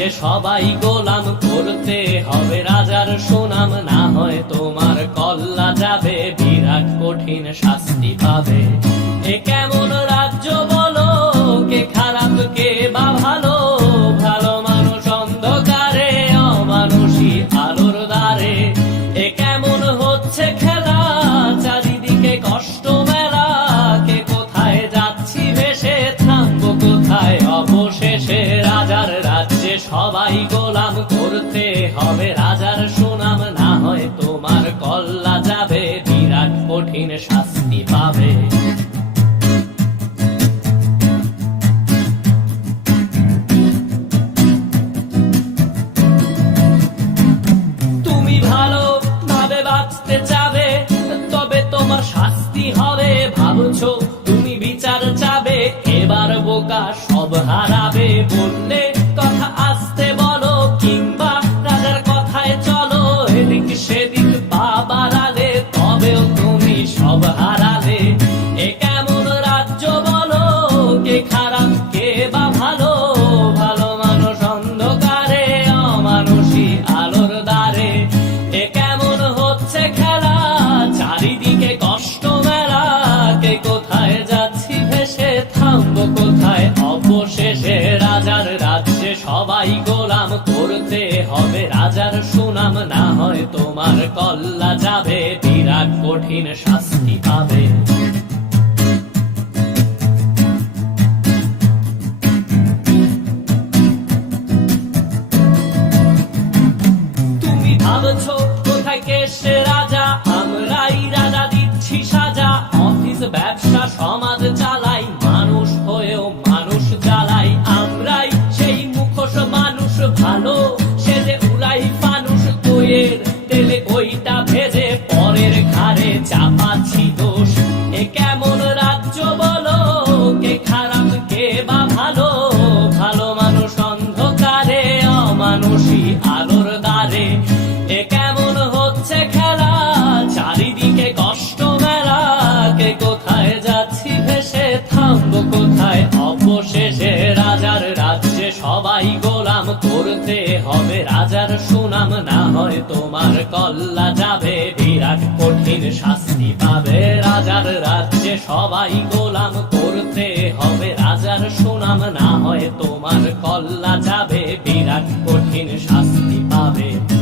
রাজ্যে সবাই গোলাম, করতে হবে রাজার সুনাম, না হয় তোমার কল্লা যাবে, বিরাট কঠিন শাস্তি পাবে। এ কেমন রাজ্য বলো, কে খারাপ কে বা ভালো, ভালো মানুষ অন্ধকারে, অমানুষী আলোর দ্বারে। এ কেমন হচ্ছে খেলা, চারিদিকে কষ্ট মেলা, কে কোথায় যাচ্ছি ভেসে, থামবো কোথায় অবশেষে। রাজার রাজ্যে সবাই গোলাম, করতে হবে রাজার সুনাম, না হয় তোমার কল্লা যাবে, বিরাট কঠিন শাস্তি পাবে। তুমি ভালো ভাবে বাঁচতে চাবে, তবে তোমার শাস্তি হবে। ভাবছো তুমি বিচার চাবে, এবার বোকা সব হারাবে। বললে কথা আসতে বলো, কিংবা রাজার কথায় চলো, এদিক সেদিক পা বাড়ালে, তবেও তুমি সব হারালে। এ কেমন রাজ্য বলো, কে খারাপ কে বা ভালো, ভালো মানুষ অন্ধকারে, অমানুষী আলোর দ্বারে। এ কেমন হচ্ছে খেলা, চারিদিকে কষ্ট মেলা, কে কোথায় যাচ্ছি ভেসে, থামবো কোথায় অবশেষে। রাজার রাজ্যে সবাই গোলাম, করতে হবে রাজার সুনাম, না হয় তোমার কল্লা যাবে, বিরাট কঠিন শাস্তি পাবে। তুমি ভাবছো কোথায় কেসে রাজা, আমরাই রাজা দিচ্ছি সাজা। অফিস ব্যবসা সমাজ চালাই, মানুষ হয়েও মানুষ জ্বালাই। আমরাই সেই মুখোশ মানুষ ভালো, সেজে উড়াই ফানুষ, দইয়ের তেলে ওইটা ভেজে, পরের ঘাড়ে চাপাচ্ছি দোষ। এ কেমন রাজ্য বলো, কে খারাপ কে বা ভালো, ভালো মানুষ অন্ধকারে, অমানুষী আলোর দ্বারে। এ কেমন হচ্ছে খেলা, চারিদিকে কষ্ট মেলা, কে কোথায় যাচ্ছি ভেসে, থামবো কোথায় অবশেষে। রাজার রাজ্যে সবাই গোলাম, করতে হবে রাজার সুনাম, না হয় তোমার কল্লা যাবে, বিরাট কঠিন শাস্তি পাবে। রাজার রাজ্যে সবাই গোলাম, করতে হবে রাজার সুনাম, না হয় তোমার কল্লা যাবে, বিরাট কঠিন শাস্তি পাবে।